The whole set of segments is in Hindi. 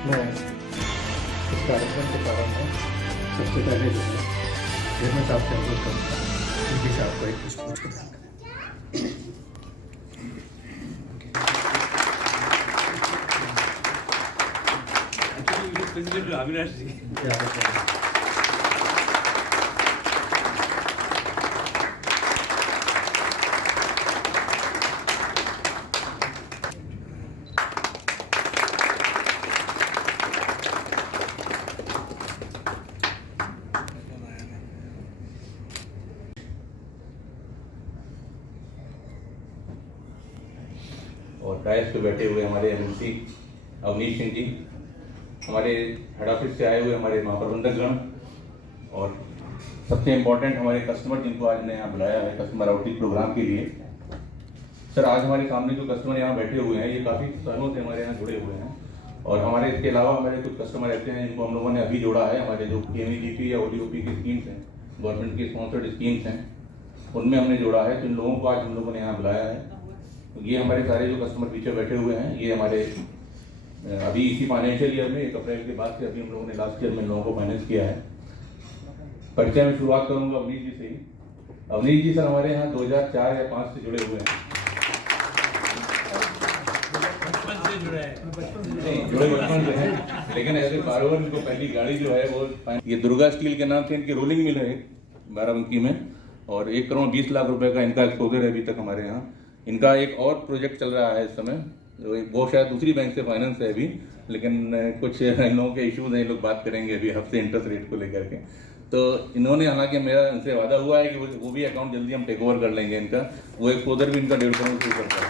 मैं इस कार्यक्रम के प्रारंभ में सबसे पहले जो है चेयरमैन साहब से अनुरोध करूँगा उनकी साहब को एक पुष्प प्रदान करें। प्रेसिडेंट अविनाश जी और डायस पे बैठे हुए हमारे एमएलसी अवनीश सिंह जी, हमारे हेड ऑफिस से आए हुए हमारे महाप्रबंधक गण और सबसे इम्पोर्टेंट हमारे कस्टमर जिनको आज ने यहाँ बुलाया है कस्टमर आउटरीच प्रोग्राम के लिए। सर, आज हमारे सामने जो कस्टमर यहाँ बैठे हुए हैं ये काफ़ी सालों से हमारे यहाँ जुड़े हुए हैं और हमारे इसके अलावा हमारे कुछ कस्टमर ऐसे हैं जिनको हम लोगों ने अभी जोड़ा है। हमारे जो PMEGP या ODOP की स्कीम्स हैं, गवर्नमेंट की स्पॉन्सर्ड स्कीम्स हैं, उनमें हमने जोड़ा है। तो इन लोगों को आज हम लोगों ने यहाँ बुलाया है। तो ये हमारे सारे जो कस्टमर पीछे बैठे हुए हैं ये हमारे अभी इसी फाइनेंशियल ईयर में 1 अप्रैल के बाद से अभी हम लोगों ने लास्ट ईयर में लोगों को फाइनेंस किया है। परिचय में शुरुआत करूंगा अवनीश जी से ही। अवनीश जी सर हमारे यहाँ 2004 या 5 से जुड़े हुए हैं। जुड़े बचपन से हैं, लेकिन ऐसे बारोवर इनको पहली गाड़ी जो है वो ये दुर्गा स्टील के नाम से इनकी रोलिंग मिल है बाराबंकी में और 1 करोड़ 20 लाख रुपए का इनका एक्सपोजर है अभी तक हमारे यहाँ। इनका एक और प्रोजेक्ट चल रहा है इस समय, वो शायद दूसरी बैंक से फाइनेंस है अभी, लेकिन कुछ इन लोगों के इश्यूज हैं, लोग बात करेंगे अभी हफ्ते इंटरेस्ट रेट को लेकर के। तो इन्होंने, हालांकि मेरा इनसे वादा हुआ है कि वो भी अकाउंट जल्दी हम टेक ओवर कर लेंगे इनका। वो एक्सपोजर भी इनका 1.5 करोड़ से ऊपर है।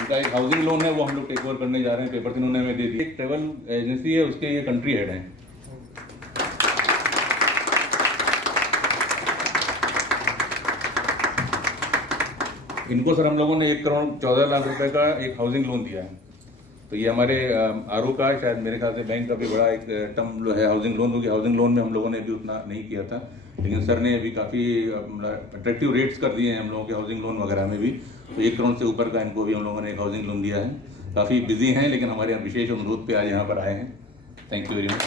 इनका एक हाउसिंग लोन है वो हम लोग टेक ओवर करने जा रहे हैं, पेपर इन्होंने हमें दे दिए। एक ट्रेवल एजेंसी है, उसके ये कंट्री हेड हैं। इनको सर हम लोगों ने 1 करोड़ 14 लाख रुपए का एक हाउसिंग लोन दिया है। तो ये हमारे आरओ का शायद मेरे ख्याल से बैंक का भी बड़ा एक टर्म है हाउसिंग लोन, क्योंकि हाउसिंग लोन में हम लोगों ने भी उतना नहीं किया था, लेकिन सर ने अभी काफ़ी अट्रैक्टिव रेट्स कर दिए हैं हम लोगों के हाउसिंग लोन वगैरह में भी। तो 1 करोड़ से ऊपर का इनको भी हम लोगों ने एक हाउसिंग लोन दिया है। काफ़ी बिजी हैं, लेकिन हमारे यहाँ विशेष अनुरोध पे आज यहाँ पर आए हैं। Thank you very much.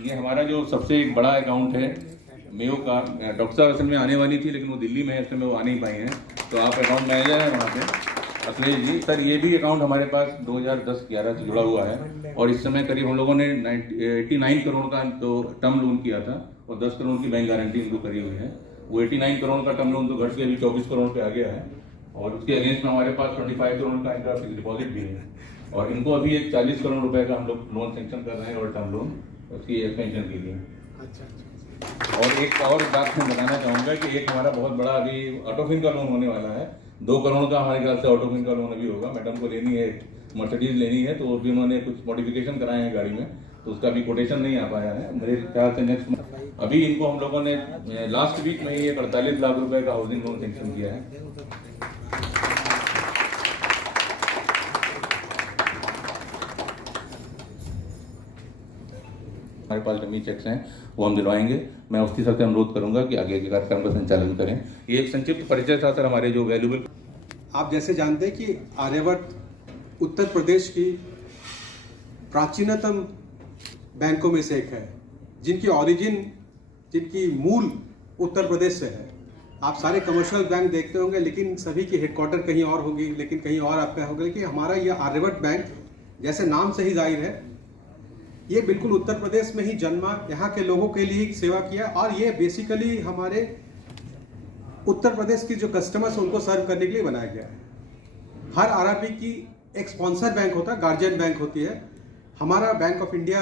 ये हमारा जो सबसे एक बड़ा अकाउंट है मेयो का, डॉक्टर साहब असल में आने वाली थी लेकिन वो दिल्ली में है, इसलिए वो आ नहीं पाई हैं। तो आप अकाउंट मैनेजर हैं वहाँ पे अखिलेश जी। सर, ये भी अकाउंट हमारे पास 2010-11 से जुड़ा हुआ है और इस समय करीब हम लोगों ने 89 करोड़ का तो टर्म लोन किया था और 10 करोड़ की बैंक गारंटी इनको करी हुई है। वो 89 करोड़ का टर्म लोन तो घट के अभी 24 करोड़ पे आ गया है और उसके अगेंस्ट में हमारे पास 25 करोड़ का इनका फिक्स डिपॉजिट भी है और इनको अभी एक 40 करोड़ रुपए का हम लोग लोन सेंक्शन कर रहे हैं और टर्म लोन उसकी एक्सपेंशन के लिए। और एक और बात मैं बताना चाहूँगा कि एक हमारा बहुत बड़ा अभी ऑटोफिन का लोन होने वाला है। 2 करोड़ का हमारे ख्याल से ऑटोफिन का लोन अभी होगा। मैडम को लेनी है, मर्सिडीज लेनी है, तो भी उन्होंने कुछ मॉडिफिकेशन कराए हैं गाड़ी में, तो उसका भी कोटेशन नहीं आ पाया है। मेरे ख्याल से नेक्स्ट अभी इनको हम लोगों ने लास्ट वीक में ही 48 लाख रुपए का हाउसिंग लोन सेंक्शन किया है। हमारे पास डमी चेक्स हैं वो हम दिलवाएंगे। मैं उसकी सबसे अनुरोध करूंगा कि आगे के कार्यक्रम का संचालन करें। ये एक संक्षिप्त परिचय था सर हमारे जो वैल्यूबल। आप जैसे जानते हैं कि आर्यवर्त उत्तर प्रदेश की प्राचीनतम बैंकों में से एक है, जिनकी मूल उत्तर प्रदेश से है। आप सारे कमर्शियल बैंक देखते होंगे, लेकिन सभी की हेडक्वार्टर कहीं और होगी, लेकिन कहीं और आपका होगा कि हमारा यह आर्यवर्त बैंक जैसे नाम से ही जाहिर है, ये बिल्कुल उत्तर प्रदेश में ही जन्मा, यहाँ के लोगों के लिए सेवा किया और ये बेसिकली हमारे उत्तर प्रदेश की जो कस्टमर्स उनको सर्व करने के लिए बनाया गया है। हर आरआरबी की एक स्पॉन्सर बैंक होता है, गार्जियन बैंक होती है। हमारा bank of India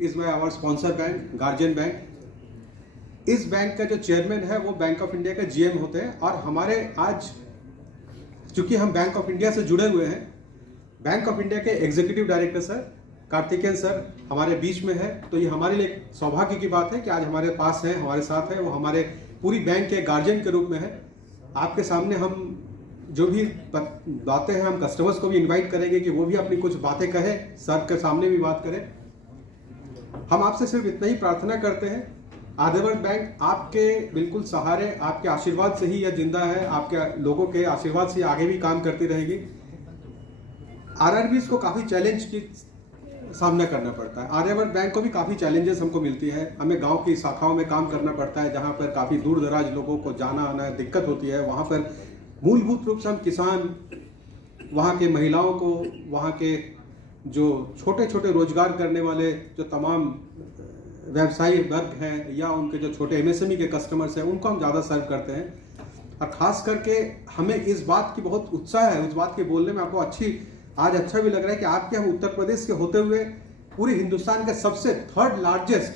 is my our sponsor bank, guardian bank. इस बैंक का जो चेयरमैन है वो बैंक ऑफ इंडिया के GM होते हैं और हमारे आज चूंकि हम बैंक ऑफ इंडिया से जुड़े हुए हैं, बैंक ऑफ इंडिया के executive director sir Karthikeyan sir हमारे बीच में है। तो ये हमारे लिए सौभाग्य की बात है कि आज हमारे पास है, हमारे साथ है। वो हमारे पूरी बैंक के गार्जियन के रूप में है। आपके सामने हम जो भी बातें हैं, हम कस्टमर्स को भी इनवाइट करेंगे कि वो भी अपनी कुछ बातें कहें, सर के सामने भी बात करें। हम आपसे सिर्फ इतना ही प्रार्थना करते हैं, आर्यवर्त बैंक आपके बिल्कुल सहारे, आपके आशीर्वाद से ही यह जिंदा है। आपके लोगों के आशीर्वाद से आगे भी काम करती रहेगी। आरआरबीज को काफ़ी चैलेंज की सामना करना पड़ता है। आर्यवर्त बैंक को भी काफ़ी चैलेंजेस हमको मिलती है। हमें गांव की शाखाओं में काम करना पड़ता है, जहां पर काफ़ी दूर दराज लोगों को जाना आना दिक्कत होती है। वहां पर मूलभूत रूप से हम किसान, वहां के महिलाओं को, वहां के जो छोटे छोटे रोजगार करने वाले जो तमाम व्यवसायी वर्ग हैं या उनके जो छोटे एमएसएमई के कस्टमर्स हैं, उनको हम ज़्यादा सर्व करते हैं। और ख़ास करके हमें इस बात की बहुत उत्साह है, उस बात के बोलने में आपको आज अच्छा भी लग रहा है कि आपके हम उत्तर प्रदेश के होते हुए पूरे हिंदुस्तान के सबसे 3rd लार्जेस्ट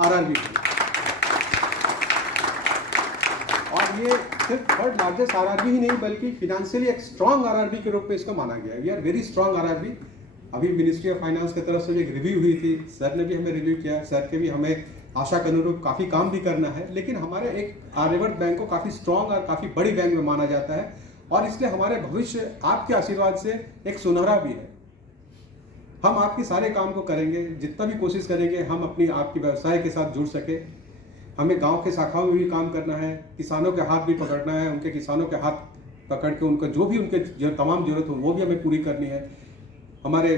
आरआरबी, और ये सिर्फ 3rd लार्जेस्ट आरआरबी ही नहीं बल्कि फिनेंशियली एक स्ट्रॉन्ग आरआरबी के रूप में इसको माना गया है। We are very strong RRB. अभी मिनिस्ट्री ऑफ फाइनेंस की तरफ से भी एक रिव्यू हुई थी, सर ने भी हमें रिव्यू किया, सर के भी हमें आशा के अनुरूप काफ़ी काम भी करना है, लेकिन हमारे एक आर्यवर्त बैंक को काफ़ी स्ट्रॉन्ग और काफ़ी बड़ी बैंक में माना जाता है, और इसलिए हमारे भविष्य आपके आशीर्वाद से एक सुनहरा भी है। हम आपके सारे काम को करेंगे, जितना भी कोशिश करेंगे हम आपकी व्यवसाय के साथ जुड़ सके। हमें गांव के शाखाओं में भी काम करना है, किसानों के हाथ भी पकड़ना है, उनके किसानों के हाथ पकड़ के उनको जो भी उनके तमाम जरूरत हो वो भी हमें पूरी करनी है। हमारे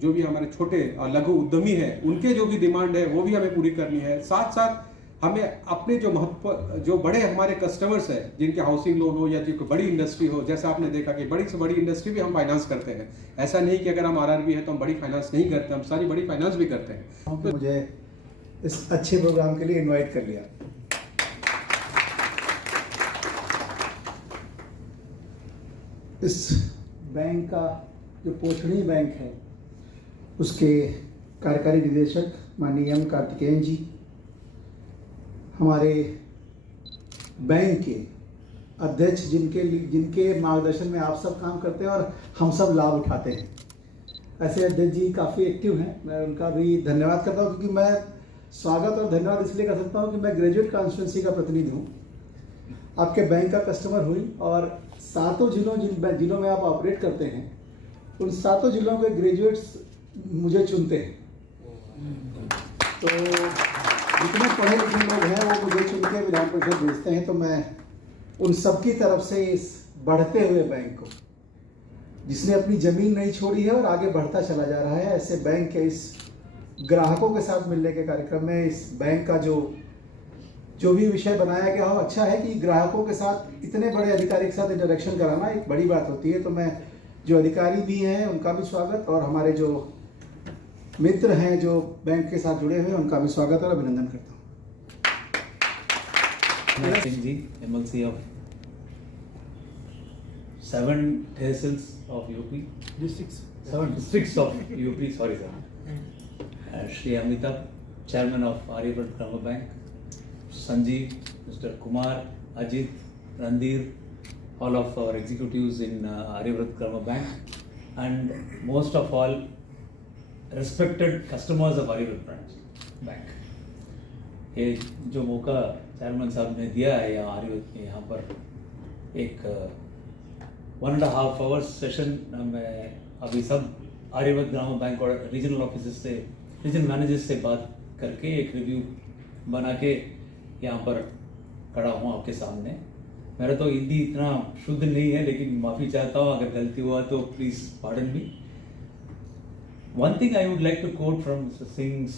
जो भी हमारे छोटे और लघु उद्यमी हैं उनके जो भी डिमांड है वो भी हमें पूरी करनी है। साथ साथ हमें अपने जो बड़े हमारे कस्टमर्स हैं, जिनके हाउसिंग लोन हो या जो बड़ी इंडस्ट्री हो, जैसा आपने देखा कि बड़ी से बड़ी इंडस्ट्री भी हम फाइनेंस करते हैं। ऐसा नहीं कि अगर हम आरआरबी है तो हम बड़ी फाइनेंस नहीं करते, हम सारी बड़ी फाइनेंस भी करते हैं। तो मुझे इस अच्छे प्रोग्राम के लिए इनवाइट कर लिया। इस बैंक का जो पोषणी बैंक है उसके कार्यकारी निदेशक माननीय एम कार्तिकेयन जी, हमारे बैंक के अध्यक्ष जिनके मार्गदर्शन में आप सब काम करते हैं और हम सब लाभ उठाते हैं, ऐसे अध्यक्ष जी काफ़ी एक्टिव हैं। मैं उनका भी धन्यवाद करता हूं, क्योंकि मैं स्वागत और धन्यवाद इसलिए कर सकता हूं कि मैं ग्रेजुएट कॉन्स्टिट्यूंसी का प्रतिनिधि हूं, आपके बैंक का कस्टमर हुई, और 7 जिलों में आप ऑपरेट करते हैं उन 7 जिलों के ग्रेजुएट्स मुझे चुनते हैं। तो जितने पढ़े लिखे लोग हैं वो मुझे चुन के विधान परिषद भेजते हैं। तो मैं उन सबकी तरफ से इस बढ़ते हुए बैंक को, जिसने अपनी ज़मीन नहीं छोड़ी है और आगे बढ़ता चला जा रहा है, ऐसे बैंक के इस ग्राहकों के साथ मिलने के कार्यक्रम में इस बैंक का जो भी विषय बनाया गया हो, अच्छा है कि ग्राहकों के साथ इतने बड़े अधिकारी के साथ इंटरेक्शन कराना एक बड़ी बात होती है। तो मैं जो अधिकारी भी हैं उनका भी स्वागत, और हमारे जो मित्र हैं जो बैंक के साथ जुड़े हुए हैं उनका भी स्वागत और अभिनंदन करता हूँ। Singh ji, MLC of 7 tehsils of UP, 7 districts of UP, sorry sir. Shri Amitabh, Chairman of Aryavart Grama Bank, Sanjeev, Mr. Kumar, Ajit, Randir, all of our executives in Aryavart Grama Bank, and most of all respected customers of Aryavart Bank. ये जो मौका चेयरमैन साहब ने दिया है यहाँ पर एक 1.5 आवर्स सेशन में अभी सब आर्यवर्त ग्राम बैंक और रीजनल ऑफिसर्स से, रीजनल मैनेजर्स से बात करके एक रिव्यू बना के यहाँ पर खड़ा हूँ आपके सामने। मेरा तो हिंदी इतना शुद्ध नहीं है, लेकिन माफ़ी चाहता हूँ अगर गलती हुआ तो please pardon me. One thing I would like to quote from Mr. Singh's,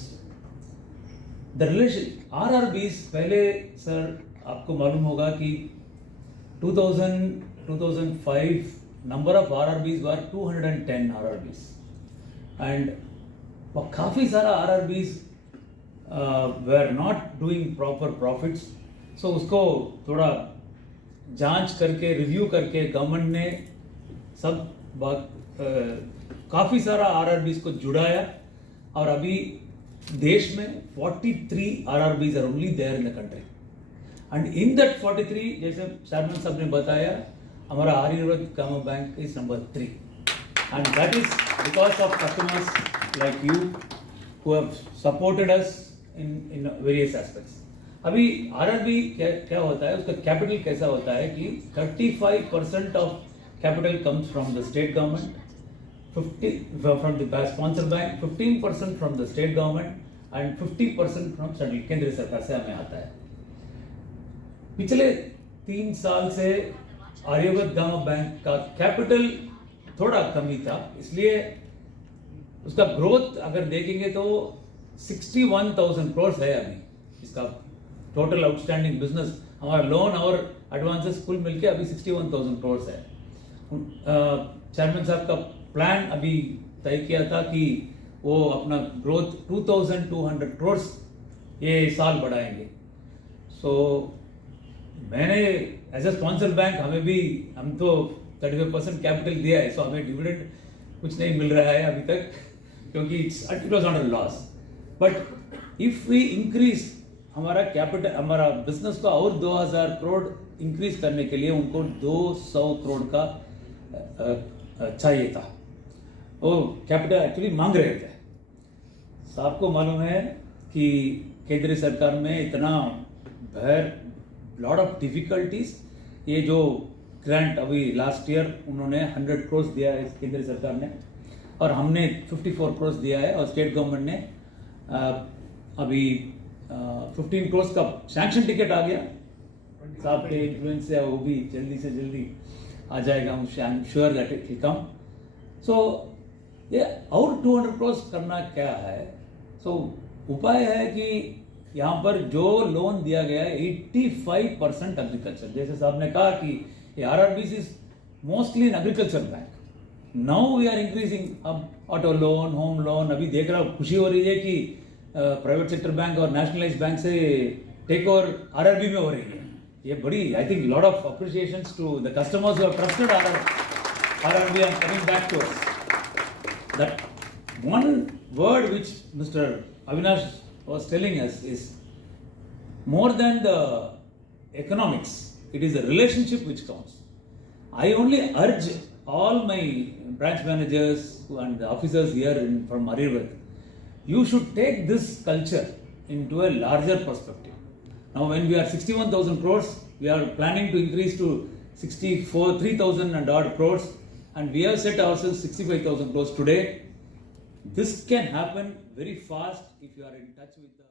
the relation RRBs, पहले सर आपको मालूम होगा कि 2005 number of RRBs were 210 RRBs, and काफ़ी सारा RRBs were not doing proper profits, so उसको थोड़ा जांच करके रिव्यू करके गवर्नमेंट ने सब काफ़ी सारा आरआरबीज को जुड़ाया, और अभी देश में 43 RRBs are only there in the country, and in that 43 जैसे चेयरमैन साहब ने बताया हमारा Aryavart Gram bank is number 3, and that is because of customers like you who have supported us in various aspects. अभी आरआरबी क्या होता है, उसका कैपिटल कैसा होता है कि 35% of capital comes from the state government, 50 from the sponsor bank, 15% from the state government, and 50% from central केंद्र सरकार से हमें आता है। पिछले 3 साल से आर्यवर्त ग्राम बैंक का कैपिटल थोड़ा कमी था, इसलिए उसका ग्रोथ अगर देखेंगे तो 61,000 करोड़ है अभी इसका टोटल आउटस्टैंडिंग बिजनेस। हमारा लोन और एडवांसेस कुल मिलके अभी 61,000 करोड़ है। चेयरमैन साहब का प्लान अभी तय किया था कि वो अपना ग्रोथ 2,200 करोड़ ये साल बढ़ाएंगे। सो मैंने एज ए स्पॉन्सर बैंक हम तो 35% कैपिटल दिया है, सो हमें डिविडेंड कुछ नहीं मिल रहा है अभी तक क्योंकि it was not a loss. But if we increase हमारा कैपिटल, हमारा बिजनेस को और 2,000 करोड़ इंक्रीज करने के लिए उनको 200 करोड़ का चाहिए था। वो कैपिटल एक्चुअली मांग रहे थे। साहब को मालूम है कि केंद्रीय सरकार में इतना लॉट ऑफ डिफिकल्टीज, ये जो ग्रांट अभी लास्ट ईयर उन्होंने 100 करोड़ दिया है केंद्र सरकार ने और हमने 54 करोड़ दिया है और स्टेट गवर्नमेंट ने अभी 15 करोड़ का सैंक्शन टिकट आ गया। साहब के इन्फ्लुएंस से वो भी जल्दी से जल्दी आ जाएगा। I am sure that it will come. So ये और 200 करोड़ करना क्या है? सो उपाय है कि यहाँ पर जो लोन दिया गया है 85% एग्रीकल्चर, जैसे साहब ने कहा कि ये RRBs is mostly in agriculture bank. Now we are increasing अब ऑटो लोन, होम लोन। अभी देख रहा हूँ, खुशी हो रही है कि प्राइवेट सेक्टर बैंक और नेशनलाइज्ड बैंक से टेक ओवर RRB में हो रही है। ये बड़ी, I think lot of appreciations to the customers who have trusted RRB and coming back to us. That one word which Mr. Avinash was telling us is more than the economics, it is the relationship which counts. I only urge all my branch managers and the officers here from Aryavad, you should take this culture into a larger perspective. Now when we are 61,000 crores, we are planning to increase to 3,000 and odd crores, and we have set ourselves 65,000 crores today. This can happen very fast if you are in touch with the